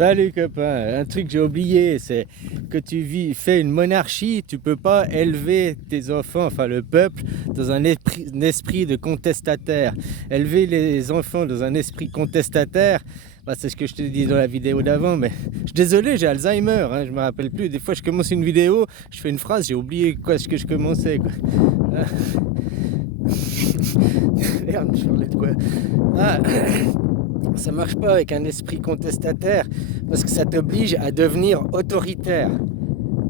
Salut copain, un truc que j'ai oublié, c'est que fais une monarchie, tu peux pas élever tes enfants, enfin le peuple, dans un esprit de contestataire. Élever les enfants dans un esprit contestataire, bah, c'est ce que je te dis dans la vidéo d'avant, mais je suis désolé, j'ai Alzheimer, hein, je me rappelle plus. Des fois je commence une vidéo, je fais une phrase, j'ai oublié quoi ce que je commençais, quoi. Merde, je parlais de quoi? Ah. Ça marche pas avec un esprit contestataire parce que ça t'oblige à devenir autoritaire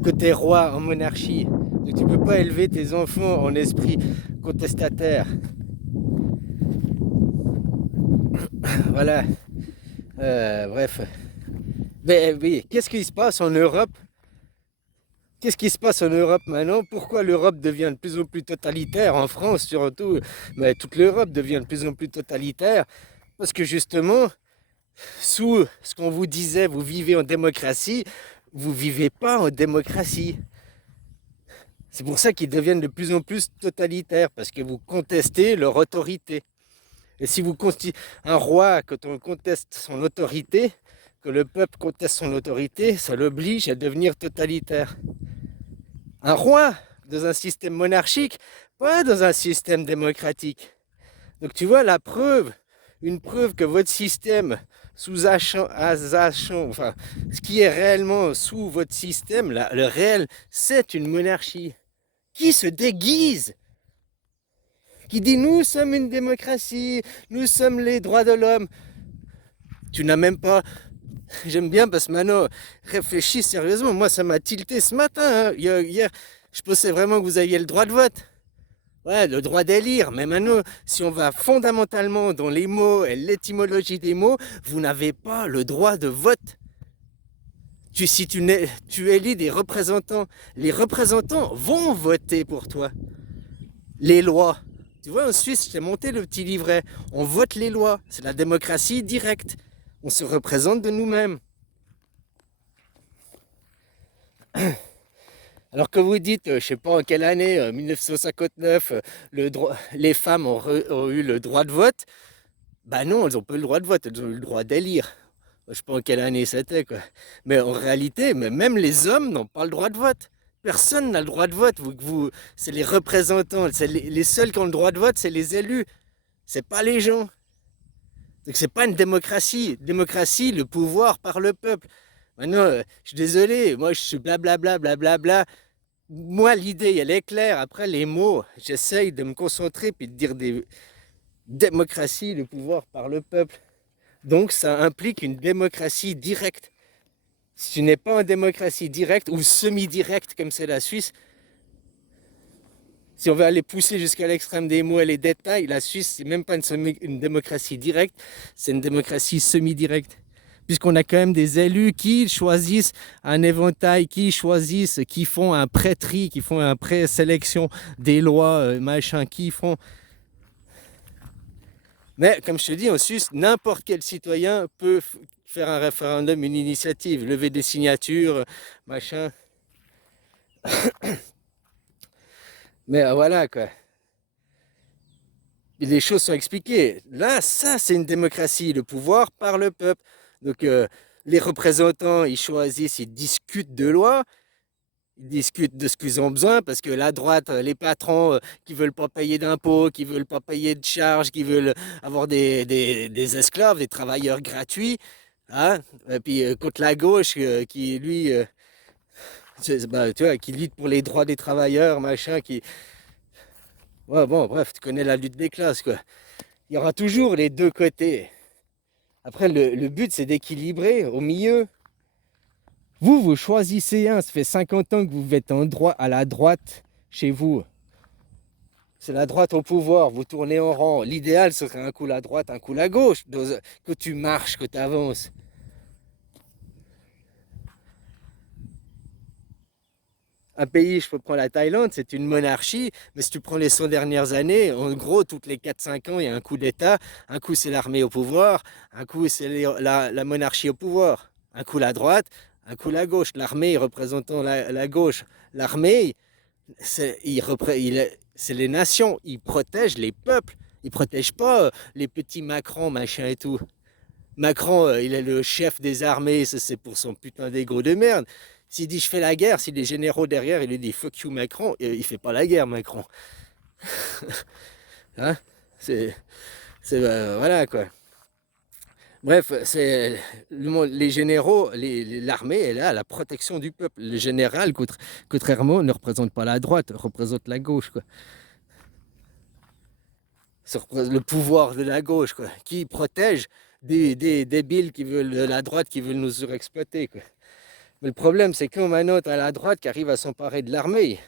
côté roi en monarchie. Donc tu peux pas élever tes enfants en esprit contestataire. Voilà. Bref. Mais oui, qu'est-ce qui se passe en Europe? Qu'est-ce qui se passe en Europe maintenant? Pourquoi l'Europe devient de plus en plus totalitaire? En France surtout, mais toute l'Europe devient de plus en plus totalitaire. Parce que justement, sous ce qu'on vous disait, vous vivez en démocratie, vous vivez pas en démocratie. C'est pour ça qu'ils deviennent de plus en plus totalitaires, parce que vous contestez leur autorité. Et si vous un roi, quand on conteste son autorité, que le peuple conteste son autorité, ça l'oblige à devenir totalitaire. Un roi dans un système monarchique, pas dans un système démocratique. Donc tu vois la preuve, une preuve que votre système enfin, ce qui est réellement sous votre système, le réel, c'est une monarchie qui se déguise, qui dit nous sommes une démocratie, nous sommes les droits de l'homme. Tu n'as même pas. J'aime bien parce que maintenant, réfléchis sérieusement. Moi, ça m'a tilté ce matin. Hein. Hier, je pensais vraiment que vous aviez le droit de vote. Ouais, le droit d'élire, mais maintenant, si on va fondamentalement dans les mots et l'étymologie des mots, vous n'avez pas le droit de vote. Si tu élis des représentants, les représentants vont voter pour toi. Les lois. Tu vois, en Suisse, j'ai monté le petit livret. On vote les lois. C'est la démocratie directe. On se représente de nous-mêmes. Alors que vous dites, je ne sais pas en quelle année, 1959, les femmes ont eu le droit de vote. Bah non, elles n'ont pas eu le droit de vote, elles ont eu le droit d'élire. Je ne sais pas en quelle année c'était, quoi. Mais en réalité, même les hommes n'ont pas le droit de vote. Personne n'a le droit de vote. C'est les représentants, c'est les seuls qui ont le droit de vote, c'est les élus. C'est pas les gens. Donc c'est pas une démocratie. Démocratie, le pouvoir par le peuple. Maintenant, je suis désolé, moi je suis blablabla, blablabla. Moi l'idée, elle est claire. Après les mots, j'essaye de me concentrer puis de dire des démocratie, le pouvoir par le peuple. Donc ça implique une démocratie directe. Si tu n'es pas en démocratie directe ou semi-directe comme c'est la Suisse, si on veut aller pousser jusqu'à l'extrême des mots et les détails, la Suisse, c'est même pas une démocratie directe, c'est une démocratie semi-directe. Puisqu'on a quand même des élus qui choisissent un éventail, qui choisissent, qui font un pré-tri, qui font un pré-sélection des lois, machin, qui font. Mais comme je te dis, en Suisse, n'importe quel citoyen peut faire un référendum, une initiative, lever des signatures, machin. Mais voilà quoi. Les choses sont expliquées. Là, ça, c'est une démocratie, le pouvoir par le peuple. Donc, les représentants, ils choisissent, ils discutent de lois, ils discutent de ce qu'ils ont besoin, parce que la droite, les patrons qui veulent pas payer d'impôts, qui veulent pas payer de charges, qui veulent avoir des esclaves, des travailleurs gratuits, hein. Et puis, contre la gauche, qui, lui, bah, tu vois, qui lutte pour les droits des travailleurs, machin, qui. Ouais, bon, bref, tu connais la lutte des classes, quoi. Il y aura toujours les deux côtés. Après, le but, c'est d'équilibrer au milieu. Vous choisissez un. Ça fait 50 ans que vous êtes à la droite chez vous. C'est la droite au pouvoir. Vous tournez en rang. L'idéal serait un coup la droite, un coup la gauche. Que tu marches, que tu avances. Un pays, je peux prendre la Thaïlande, c'est une monarchie, mais si tu prends les 100 dernières années, en gros, toutes les 4-5 ans, il y a un coup d'État, un coup c'est l'armée au pouvoir, un coup c'est la monarchie au pouvoir, un coup la droite, un coup la gauche. L'armée représentant la gauche, l'armée, c'est les nations, ils protègent les peuples, ils protègent pas les petits Macron, machin et tout. Macron, il est le chef des armées, ça c'est pour son putain d'ego de merde. S'il dit je fais la guerre, si les généraux derrière, il lui dit fuck you Macron, il fait pas la guerre Macron. Hein? C'est, voilà quoi. Bref, c'est les généraux, l'armée est là à la protection du peuple. Le général, contrairement, ne représente pas la droite, représente la gauche quoi. Le pouvoir de la gauche quoi, qui protège des débiles qui veulent de la droite qui veulent nous surexploiter quoi. Mais le problème, c'est qu'on manote à la droite qui arrive à s'emparer de l'armée.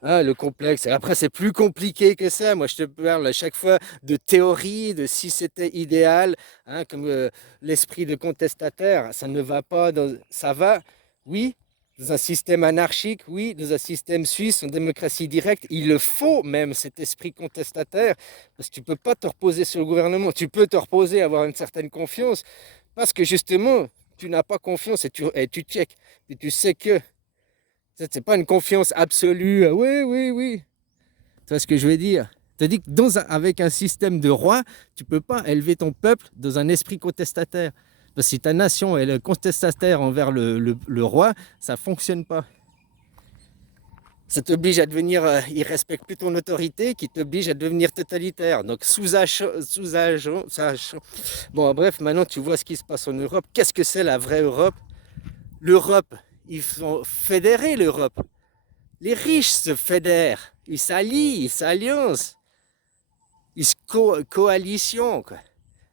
Hein, le complexe. Et après, c'est plus compliqué que ça. Moi, je te parle à chaque fois de théorie, de si c'était idéal, hein, comme l'esprit de contestataire. Ça ne va pas dans... Ça va, oui, dans un système anarchique, oui, dans un système suisse, en démocratie directe. Il le faut même, cet esprit contestataire, parce que tu ne peux pas te reposer sur le gouvernement. Tu peux te reposer, avoir une certaine confiance, parce que justement, tu n'as pas confiance et tu check. Et tu sais que c'est pas une confiance absolue. Oui, oui, oui. Tu vois ce que je veux dire? Tu dis que avec un système de roi, tu peux pas élever ton peuple dans un esprit contestataire. Parce que si ta nation est contestataire envers le roi, ça fonctionne pas. Ça t'oblige à devenir, il respecte plus ton autorité, qui t'oblige à devenir totalitaire. Donc Bon, bref, maintenant tu vois ce qui se passe en Europe. Qu'est-ce que c'est la vraie Europe? L'Europe, ils sont fédérés, l'Europe. Les riches se fédèrent, ils s'allient, ils s'alliancent, ils se coalition, quoi.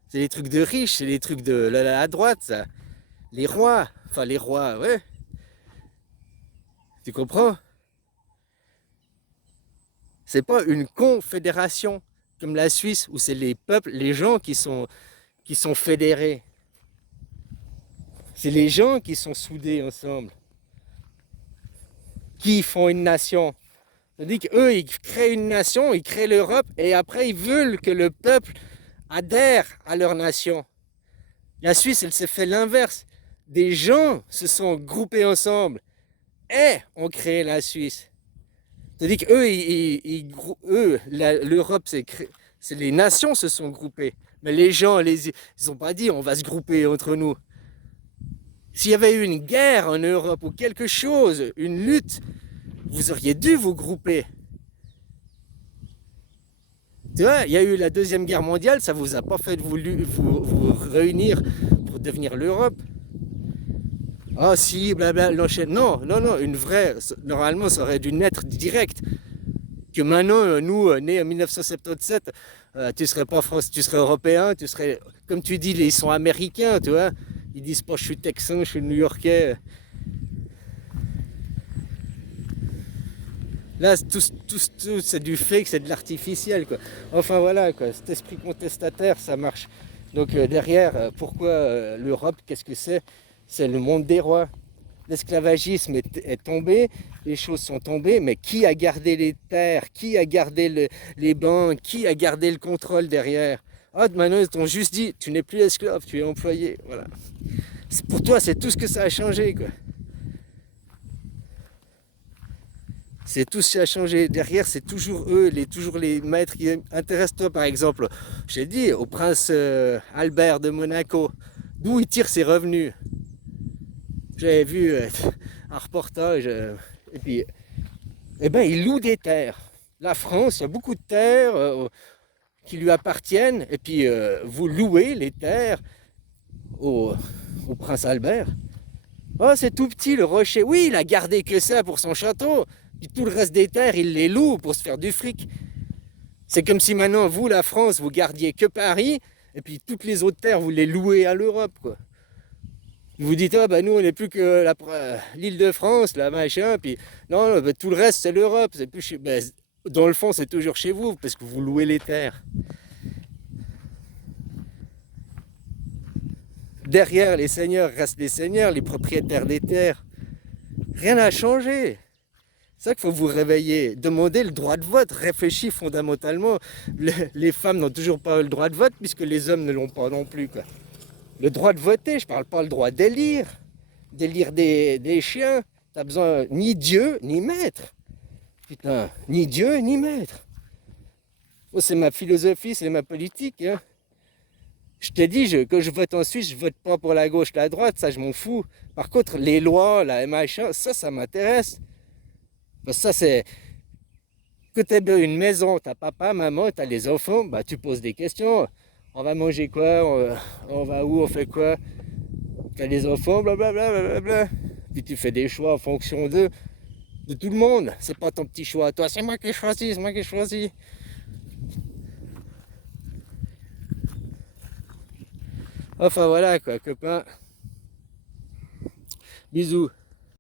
C'est les trucs de riches, c'est les trucs de la droite, ça. Les rois, enfin les rois, ouais. Tu comprends? C'est pas une confédération comme la Suisse où c'est les peuples, les gens qui sont fédérés. C'est les gens qui sont soudés ensemble, qui font une nation. C'est-à-dire qu'eux, ils créent une nation, ils créent l'Europe, et après, ils veulent que le peuple adhère à leur nation. La Suisse, elle s'est fait l'inverse. Des gens se sont groupés ensemble et ont créé la Suisse. C'est-à-dire qu'eux, l'Europe, c'est les nations se sont groupées. Mais les gens, ils n'ont pas dit on va se grouper entre nous. S'il y avait eu une guerre en Europe ou quelque chose, une lutte, vous auriez dû vous grouper. Tu vois, il y a eu la Deuxième Guerre mondiale, ça vous a pas fait vous réunir pour devenir l'Europe. Ah si, blabla, l'enchaîne. Non, non, non, une vraie, normalement ça aurait dû naître direct. Que maintenant, nous, nés en 1977, tu serais pas français, tu serais européen, tu serais, comme tu dis, ils sont américains, tu vois. Ils disent pas je suis texan, je suis new-yorkais. Là, tout c'est du fake, c'est de l'artificiel, quoi. Enfin voilà, quoi. Cet esprit contestataire, ça marche. Donc derrière, pourquoi l'Europe, qu'est-ce que c'est? C'est le monde des rois. L'esclavagisme est tombé, les choses sont tombées, mais qui a gardé les terres? Qui a gardé les banques? Qui a gardé le contrôle derrière? Ah, maintenant, ils t'ont juste dit, tu n'es plus esclave, tu es employé. Voilà. Pour toi, c'est tout ce que ça a changé, quoi. C'est tout ce qui a changé. Derrière, c'est toujours eux, toujours les maîtres qui intéressent-toi, par exemple. Je t'ai dit, au prince Albert de Monaco, d'où il tire ses revenus. J'avais vu un reportage, et puis, eh ben, il loue des terres. La France, il y a beaucoup de terres qui lui appartiennent, et puis vous louez les terres au, au prince Albert. Oh, c'est tout petit le rocher. Oui, il a gardé que ça pour son château. Puis tout le reste des terres, il les loue pour se faire du fric. C'est comme si maintenant, vous, la France, vous gardiez que Paris, et puis toutes les autres terres, vous les louez à l'Europe, quoi. Vous dites, ah bah nous, on n'est plus que l'île de France, là, machin, puis non, non bah, tout le reste, c'est l'Europe. C'est plus bah, dans le fond, c'est toujours chez vous, parce que vous louez les terres. Derrière, les seigneurs restent les seigneurs, les propriétaires des terres. Rien n'a changé. C'est ça qu'il faut vous réveiller. Demandez le droit de vote. Réfléchis fondamentalement. Les femmes n'ont toujours pas le droit de vote puisque les hommes ne l'ont pas non plus, quoi. Le droit de voter, je parle pas le droit d'élire. D'élire des chiens. T'as besoin ni Dieu, ni maître. Putain, ni Dieu, ni maître. Oh, c'est ma philosophie, c'est ma politique, hein. Je t'ai dit, quand je vote en Suisse, je vote pas pour la gauche, la droite, ça je m'en fous. Par contre, les lois, la machin, ça m'intéresse. Parce que ça, c'est. Que tu as une maison, t'as papa, maman, t'as les enfants, bah tu poses des questions. On va manger quoi? On va où? On fait quoi? T'as les enfants, blablabla, blablabla. Puis tu fais des choix en fonction de tout le monde. C'est pas ton petit choix à toi, c'est moi qui choisis, c'est moi qui choisis. Enfin voilà quoi, copain. Bisous.